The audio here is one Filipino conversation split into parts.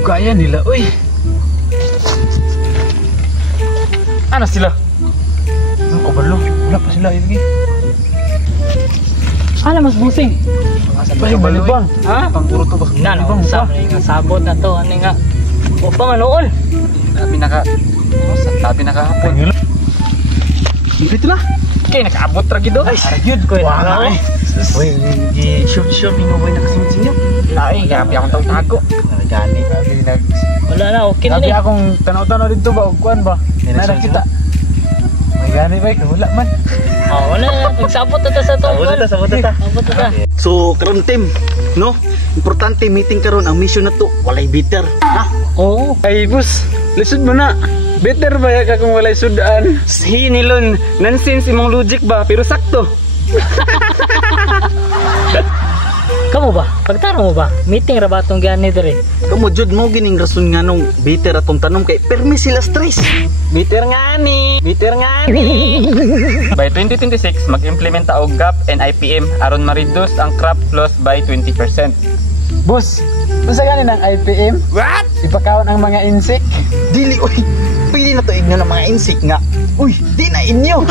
Kaya nila, uy. Ano sila? Ano ko ba lo? Wala pa sila lagi. Ano mas busing? Ay, balibang. Ha? Pangpuro to ba? Balibang sa sabot na to. Ano nga? O pa manool. Tabi nakahapon. Dito na. Kaya nakaabot ra gido. Ay, Arjud ko wala. Uy, di sure mingo boy nakasimot sinyo. Lain, grabe akong tago. Gani. Wala na, okay na Sabi ni. akong tanaw-tanaw dito ba, kuan ba? Nara kita. May gani ba, wala man. Oh, wala na. Nagsabot na ta sa to. Sabot ta. Sabot na ta. So karon team, no? Importante meeting karon ang mission na to, walay bitter, ha? Oo. Ay, boss, lisod mo na. Better ba ya ka kung walay sudan? Si nilon, nonsense imong logic ba, pero sakto. Kamu ba? Pagtaro mo ba? Meeting ra ba tong gani dire? Kamo jud mo gining rason nga nung bitter atong tanom kay permi sila stress. Bitter nga ni. By 2026, mag-implement ta og GAP and IPM aron ma-reduce ang crop loss by 20%. Boss, unsa gani ng IPM? What? Ipakaon ang mga insect. Dili oy. Pwede na to igno ng mga insect nga. Uy, di na inyo.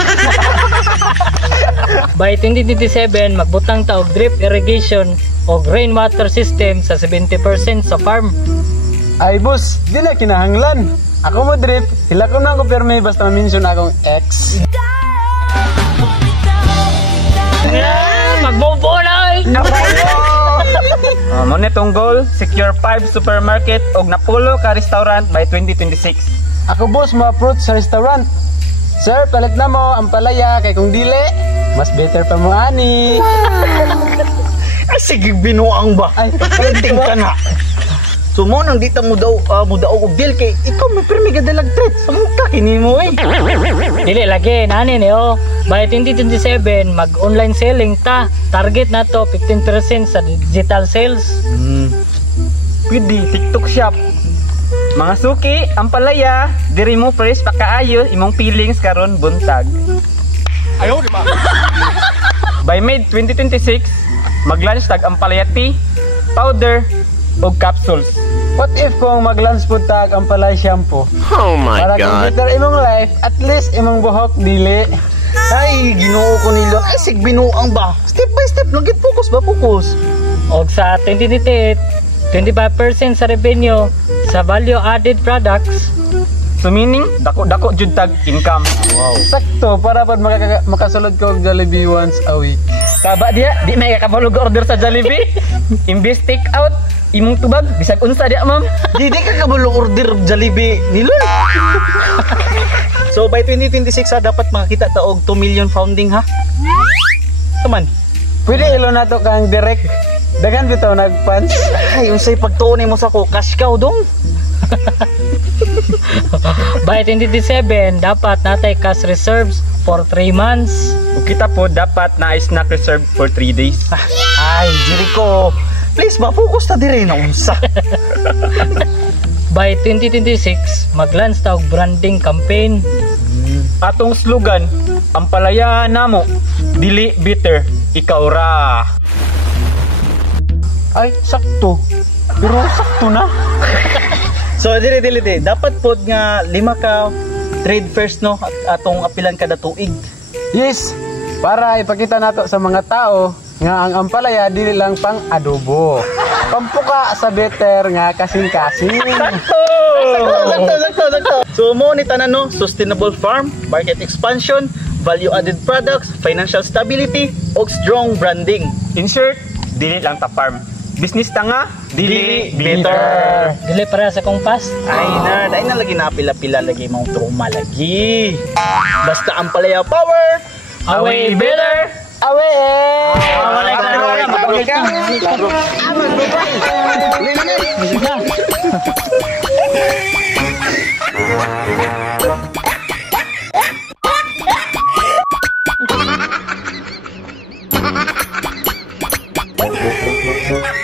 By 2027, magbutang ta og drip irrigation o rainwater system sa 70% sa farm. Ay, boss, di na kinahanglan. Ako mo drip, hila ko na ako perme basta ma-mention akong X. Magbobo na eh! Mo netong goal, secure 5 supermarket og napulo ka restaurant by 2026. Ako boss, ma-approach sa restaurant. Sir, palit na mo ang palaya kay kung dili, mas better pa mo ani. Ay sige binuang ba? Ay, Pwedeng ka na. So mo nang dita mo daw og deal kay ikaw may permi ka dalag treat. Sa muka kini mo eh. Dili lagi, nani ni oh. By 2027, mag-online selling ta. Target na to 15% sa digital sales. Pwede, TikTok shop. Mga suki, ang palaya, diri mo fresh pakaayo imong feelings karon buntag. Ayaw, di ba? By May 2026, mag-launch tag ang palaya tea, powder, o capsules. What if kung mag-launch po tag ang palaya shampoo? Oh my Para kung God. better imong life, at least imong buhok dili. Ay, Ginoo ko nilo. Ay sig binuang ba? Step by step lang gid focus ba focus. Og sa 2028, 25% sa revenue sa value added products. So meaning, dako jud tag income. Wow. Sakto para pag makasulod ko og Jollibee once a week. Kaba dia, di may kakabulog order sa Jollibee. Imbes take out, imong tubag bisag unsa dia, ma'am. Di ka kabalo order Jollibee nilo. So by 2026 ha, dapat makakita ta og 2 million founding ha. Come on. Pwede ilo na to kang direct. Dagan bitaw nagpans. Ay, unsay pagtuon mo sa ko, cash cow dong. By 2027, dapat natay cash reserves for 3 months. Ug kita po dapat na snack reserve for 3 days. Ay, Jericho. Please ba focus ta dire na unsa. By 2026, mag-launch ta og branding campaign. Atong slogan, ang palaya namo, dili bitter, ikaw ra. Ay, sakto. Pero sakto na. So dili dapat pod nga 5 ka trade first no atong apilan kada tuig. Yes, para ipakita nato sa mga tao nga ang ampalaya dili lang pang adobo. Pampuka sa better nga kasing-kasing. Sakto. So mo ni tanan no, sustainable farm, market expansion, value added products, financial stability, ug strong branding. In short, dili lang ta farm. Business ta nga, dili bitter. Dili para sa kompas. Ay na, dahil na lagi napila-pila lagi mong trauma lagi. Basta ang palaya power, Away bitter! Away! Away.